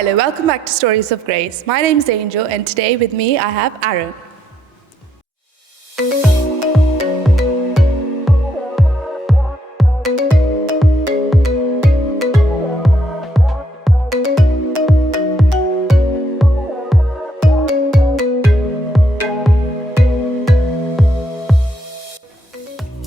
Hello, welcome back to Stories of Grace. My name is Angel, and today with me I have Aaron.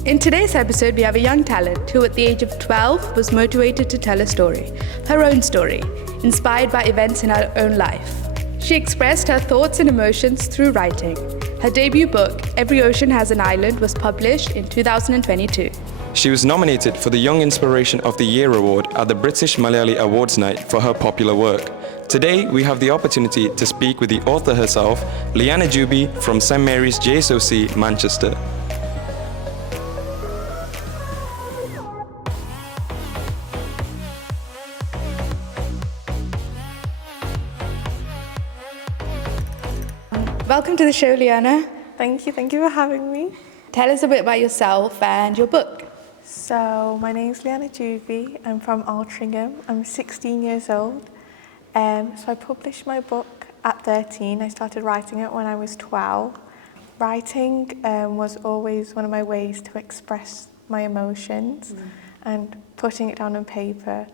In today's episode, we have a young talent who at the age of 12 was motivated to tell a story, her own story, inspired by events in her own life. She expressed her thoughts and emotions through writing. Her debut book, Every Ocean Has an Island, was published in 2022. She was nominated for the Young Inspiration of the Year award at the British Malayali Awards Night for her popular work. Today, we have the opportunity to speak with the author herself, Liana Juby from St Mary's JSOC, Manchester. Welcome to the show, Liana. Thank you for having me. Tell us a bit about yourself and your book. So, my name's Liana Juby. I'm from Altrincham. I'm 16 years old. So I published my book at 13. I started writing it when I was 12. Writing was always one of my ways to express my emotions and putting it down on paper.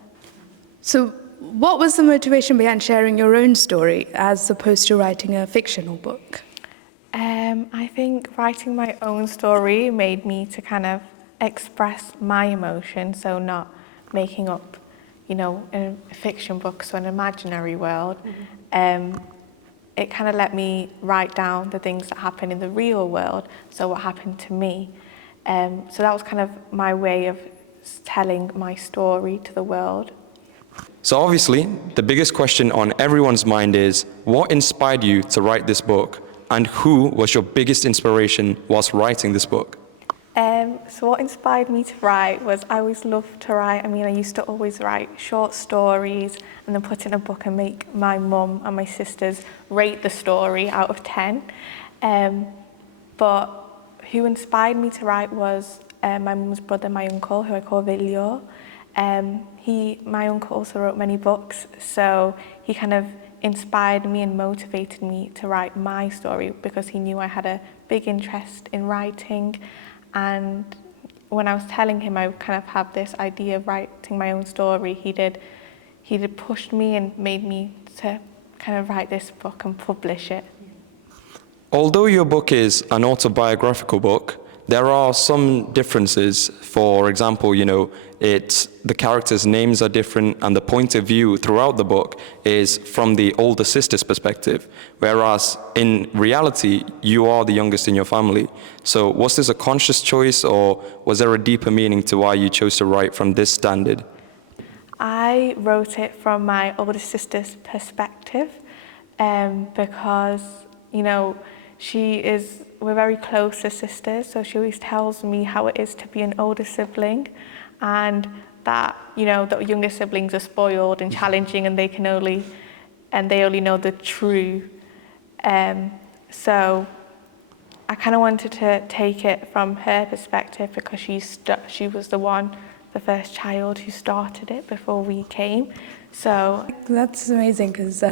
So, what was the motivation behind sharing your own story as opposed to writing a fictional book? I think writing my own story made me to kind of express my emotions, so not making up, a fiction book, so an imaginary world. It kind of let me write down the things that happen in the real world, so what happened to me. So that was kind of my way of telling my story to the world. So obviously, the biggest question on everyone's mind is, what inspired you to write this book? And who was your biggest inspiration whilst writing this book? So what inspired me to write was I always loved to write. I used to always write short stories and then put in a book and make my mum and my sisters rate the story out of 10. But who inspired me to write was my mum's brother, my uncle, who I call Vilio. My uncle also wrote many books, so he kind of inspired me and motivated me to write my story because he knew I had a big interest in writing. And when I was telling him I kind of have this idea of writing my own story, he did push me and made me to kind of write this book and publish it. Although your book is an autobiographical book, there are some differences. For example, the characters' names are different and the point of view throughout the book is from the older sister's perspective, whereas in reality, you are the youngest in your family. So was this a conscious choice or was there a deeper meaning to why you chose to write from this standard? I wrote it from my older sister's perspective because, we're very close as sisters, so she always tells me how it is to be an older sibling and that, the younger siblings are spoiled and challenging and they only know the true. So I kind of wanted to take it from her perspective because she was the first child who started it before we came. So that's amazing because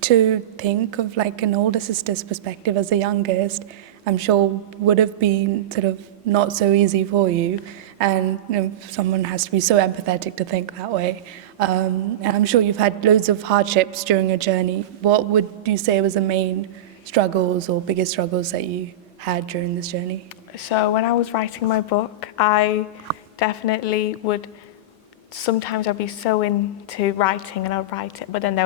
to think of like an older sister's perspective as the youngest, I'm sure would have been sort of not so easy for you. And someone has to be so empathetic to think that way. And I'm sure you've had loads of hardships during your journey. What would you say was the main struggles or biggest struggles that you had during this journey? So when I was writing my book, I definitely sometimes I'd be so into writing and I'd write it, but then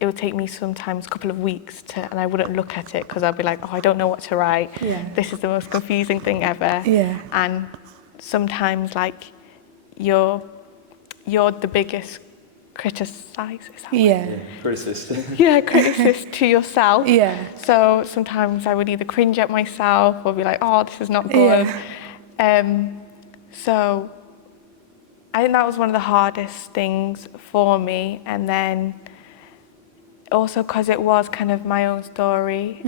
it would take me sometimes a couple of weeks and I wouldn't look at it because I'd be like, I don't know what to write. Yeah. This is the most confusing thing ever. Yeah. And sometimes you're the biggest Criticist. criticist to yourself. Yeah. So sometimes I would either cringe at myself or be like, this is not good. Yeah. So I think that was one of the hardest things for me. And then also because it was kind of my own story,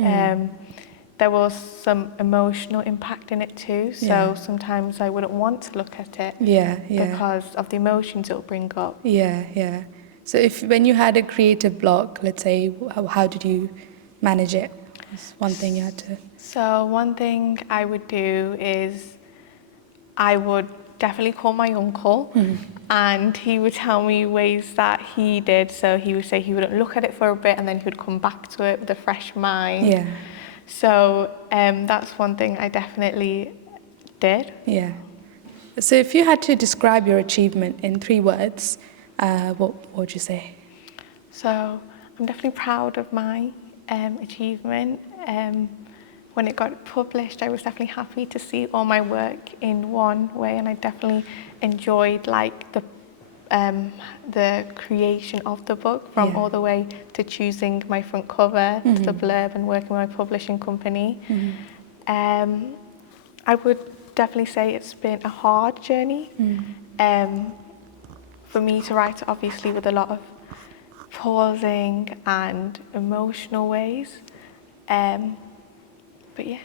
there was some emotional impact in it too. So sometimes I wouldn't want to look at it because of the emotions it'll bring up. Yeah. So when you had a creative block, let's say, how did you manage it? What's one thing you had to... So one thing I would do is I would definitely call my uncle, and he would tell me ways that he did. So he would say he would look at it for a bit and then he would come back to it with a fresh mind. Yeah. So that's one thing I definitely did. Yeah. So if you had to describe your achievement in 3 words, what would you say? So I'm definitely proud of my achievement. When it got published, I was definitely happy to see all my work in one way, and I definitely enjoyed like the creation of the book, from all the way to choosing my front cover to the blurb and working with my publishing company. I would definitely say it's been a hard journey for me to write, obviously, with a lot of pausing and emotional ways. But yeah.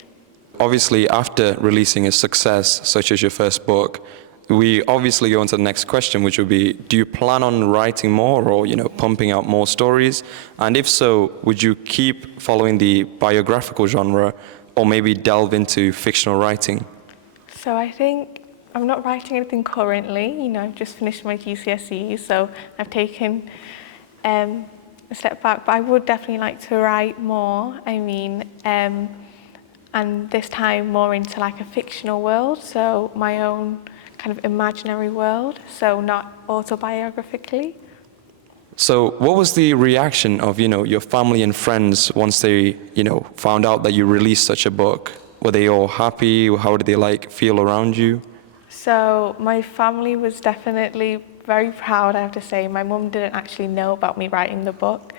Obviously, after releasing a success such as your first book, we obviously go on to the next question, which would be, do you plan on writing more or, pumping out more stories? And if so, would you keep following the biographical genre or maybe delve into fictional writing? So I think I'm not writing anything currently. I've just finished my GCSEs, so I've taken a step back, but I would definitely like to write more. And this time more into like a fictional world, so my own kind of imaginary world, so not autobiographically. So what was the reaction of, your family and friends once they, found out that you released such a book? Were they all happy? How did they feel around you? So my family was definitely very proud, I have to say. My mum didn't actually know about me writing the book.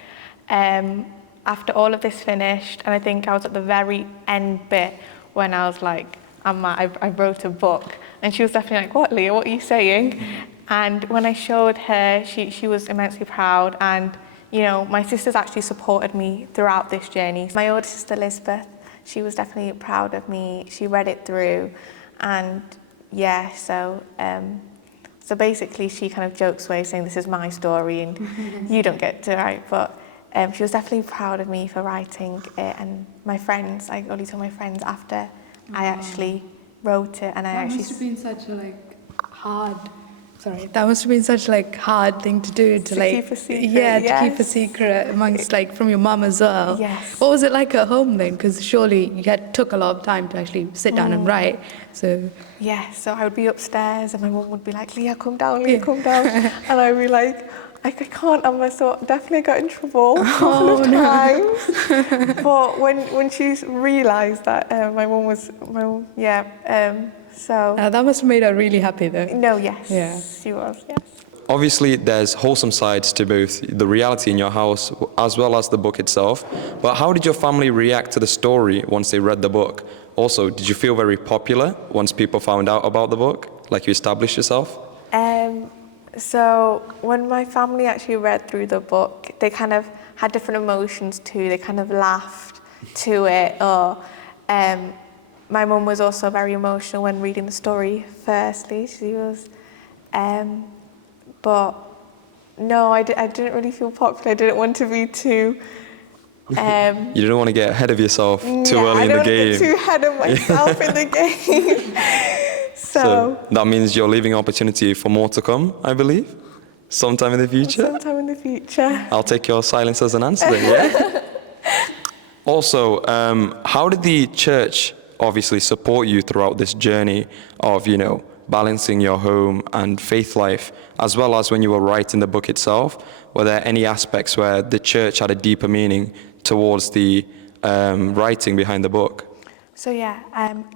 After all of this finished, and I think I was at the very end bit when I was like, I wrote a book. And she was definitely like, what, Leah, what are you saying? And when I showed her, she was immensely proud. And, my sisters actually supported me throughout this journey. My older sister, Elizabeth, she was definitely proud of me. She read it through. And yeah, so basically she kind of jokes away saying, this is my story and you don't get to write. But she was definitely proud of me for writing it, and my friends, I only told my friends after I actually wrote it, and That must have been such a hard. Sorry, that must have been such hard thing to do to keep a secret. Yeah, yes. to keep a secret amongst from your mum as well. Yes. What was it like at home then? Because surely you took a lot of time to actually sit down and write. So. Yeah, so I would be upstairs and my mum would be like, Leah, come down, Leah, come down, and I'd be like, I can't, and so definitely got in trouble a couple of times. But when she realised that so... that must have made her really happy though. No, yes, yeah. She was, yes. Obviously, there's wholesome sides to both the reality in your house as well as the book itself. But how did your family react to the story once they read the book? Also, did you feel very popular once people found out about the book, like you established yourself? So when my family actually read through the book, they kind of had different emotions too. They kind of laughed to it. Or my mum was also very emotional when reading the story firstly. She was, but no, I didn't really feel popular. I didn't want to be too... You didn't want to get ahead of yourself too early in the game. I don't want to get too ahead of myself in the game. So that means you're leaving opportunity for more to come, I believe? Sometime in the future? Sometime in the future. I'll take your silence as an answer then, yeah? Also, how did the church obviously support you throughout this journey of, balancing your home and faith life, as well as when you were writing the book itself? Were there any aspects where the church had a deeper meaning towards the writing behind the book? So yeah,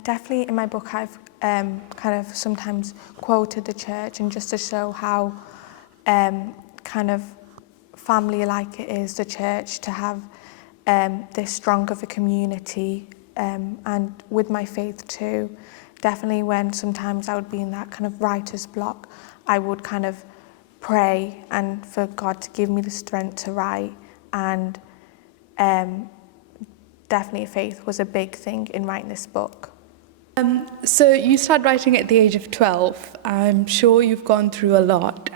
definitely in my book I've kind of sometimes quoted the church, and just to show how kind of family-like it is, the church, to have this strong of a community, and with my faith too. Definitely when sometimes I would be in that kind of writer's block, I would kind of pray and for God to give me the strength to write, and definitely faith was a big thing in writing this book. So you started writing at the age of 12. I'm sure you've gone through a lot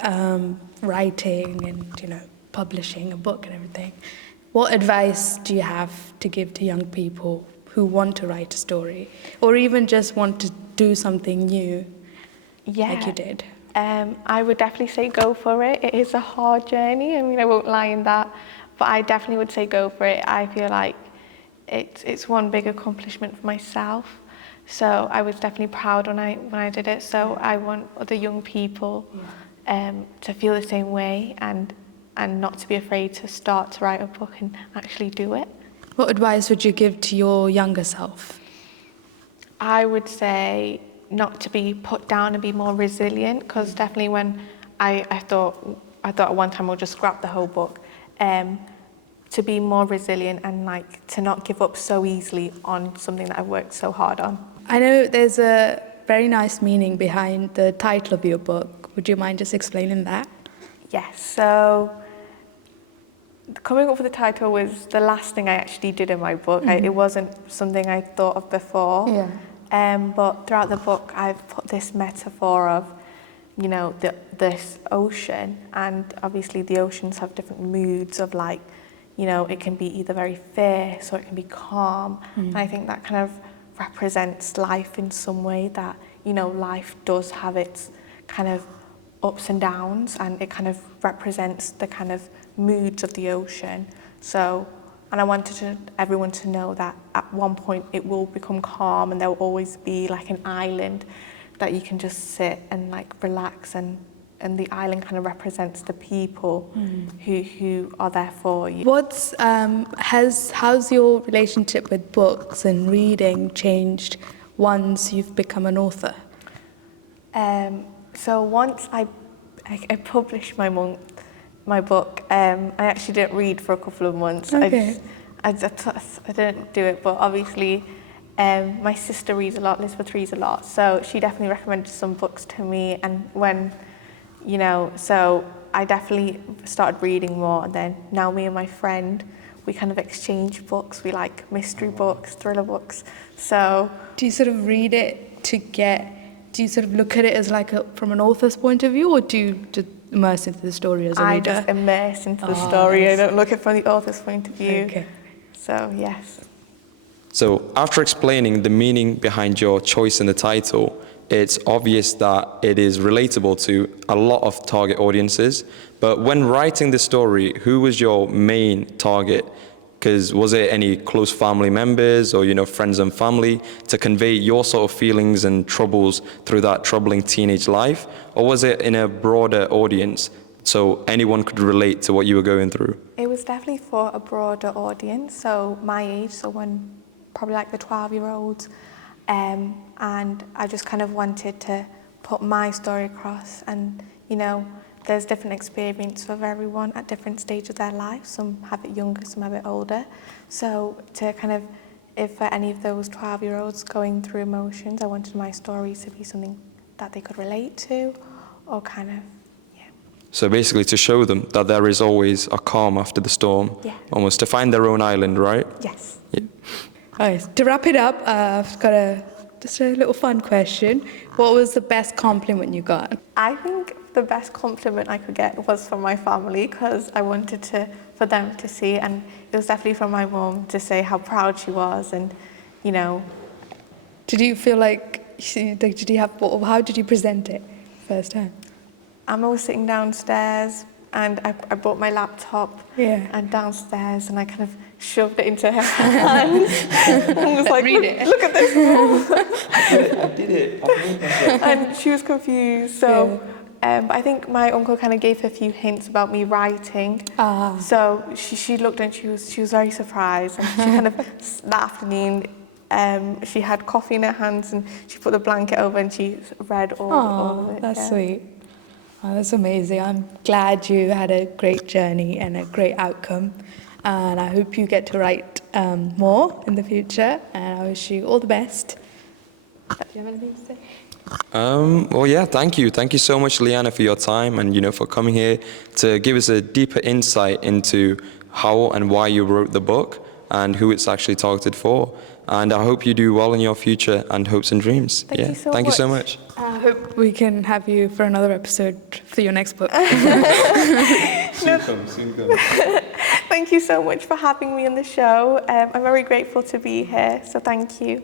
writing and, you know, publishing a book and everything. What advice do you have to give to young people who want to write a story or even just want to do something new like you did? I would definitely say go for it. It is a hard journey. I mean, I won't lie in that, but I definitely would say go for it. I feel like it's one big accomplishment for myself. So I was definitely proud when I did it. So I want other young people to feel the same way and not to be afraid to start to write a book and actually do it. What advice would you give to your younger self? I would say not to be put down and be more resilient, because definitely when I thought at one time I'll just scrap the whole book, to be more resilient and like to not give up so easily on something that I've worked so hard on. I know there's a very nice meaning behind the title of your book. Would you mind just explaining that? Yes, so coming up with the title was the last thing I actually did in my book. It wasn't something I thought of before. But throughout the book, I've put this metaphor of, you know, this ocean, and obviously the oceans have different moods of like, you know, it can be either very fierce or it can be calm. And I think that kind of represents life in some way, that, you know, life does have its kind of ups and downs, and it kind of represents the kind of moods of the ocean. So, and I wanted everyone to know that at one point it will become calm, and there will always be like an island that you can just sit and like relax, and the island kind of represents the people who are there for you. How's your relationship with books and reading changed once you've become an author? So once I published my book, I actually didn't read for a couple of months. Okay. I didn't do it, but obviously my sister reads a lot, Elizabeth reads a lot, so she definitely recommended some books to me, and when, you know, so I definitely started reading more, and then now me and my friend, we kind of exchange books. We like mystery books, thriller books, so... Do you sort of read it do you sort of look at it as like from an author's point of view, or do you just immerse into the story as a reader? I just immerse into the story. I don't look at it from the author's point of view. Okay. So, yes. So after explaining the meaning behind your choice in the title, it's obvious that it is relatable to a lot of target audiences. But when writing the story, who was your main target? Because was it any close family members or, you know, friends and family to convey your sort of feelings and troubles through that troubling teenage life? Or was it in a broader audience so anyone could relate to what you were going through? It was definitely for a broader audience, so my age, so when probably like the 12-year-olds, and I just kind of wanted to put my story across, and, you know, there's different experience for everyone at different stages of their life. Some have it younger, some have it older. So to kind of, if for any of those 12-year-olds going through emotions, I wanted my story to be something that they could relate to, or kind of, yeah. So basically to show them that there is always a calm after the storm, almost to find their own island, right? Yes. Yeah. All right, to wrap it up, I've got just a little fun question. What was the best compliment you got? I think the best compliment I could get was from my family, because I wanted for them to see, and it was definitely from my mum to say how proud she was, and, you know. Did you feel like, how did you present it first time? I'm always sitting downstairs, and I brought my laptop and downstairs, and I kind of shoved it into her hands and was like, Read it. Look at this, Mum. I did it. And she was confused, so... but I think my uncle kind of gave her a few hints about me writing. So she looked and she was very surprised. And she kind of, that afternoon, she had coffee in her hands and she put the blanket over and she read all of it. That's sweet. Oh, that's amazing. I'm glad you had a great journey and a great outcome. And I hope you get to write more in the future. And I wish you all the best. Do you have anything to say? Well, yeah, thank you. Thank you so much, Liana, for your time and, you know, for coming here to give us a deeper insight into how and why you wrote the book and who it's actually targeted for. And I hope you do well in your future and hopes and dreams. Thank you so Thank you so much. much. I hope we can have you for another episode for your next book. Soon come. Thank you so much for having me on the show. I'm very grateful to be here, so thank you.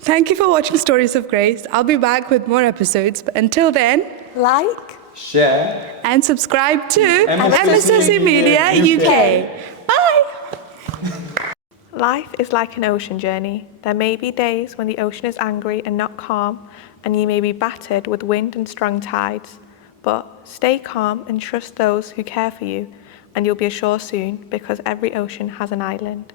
Thank you for watching Stories of Grace. I'll be back with more episodes, but until then, Like, Share. and subscribe to MSSC Media UK. Bye! life is like an ocean journey. There may be days when the ocean is angry and not calm, and you may be battered with wind and strong tides. But stay calm and trust those who care for you, and you'll be ashore soon, because every ocean has an island.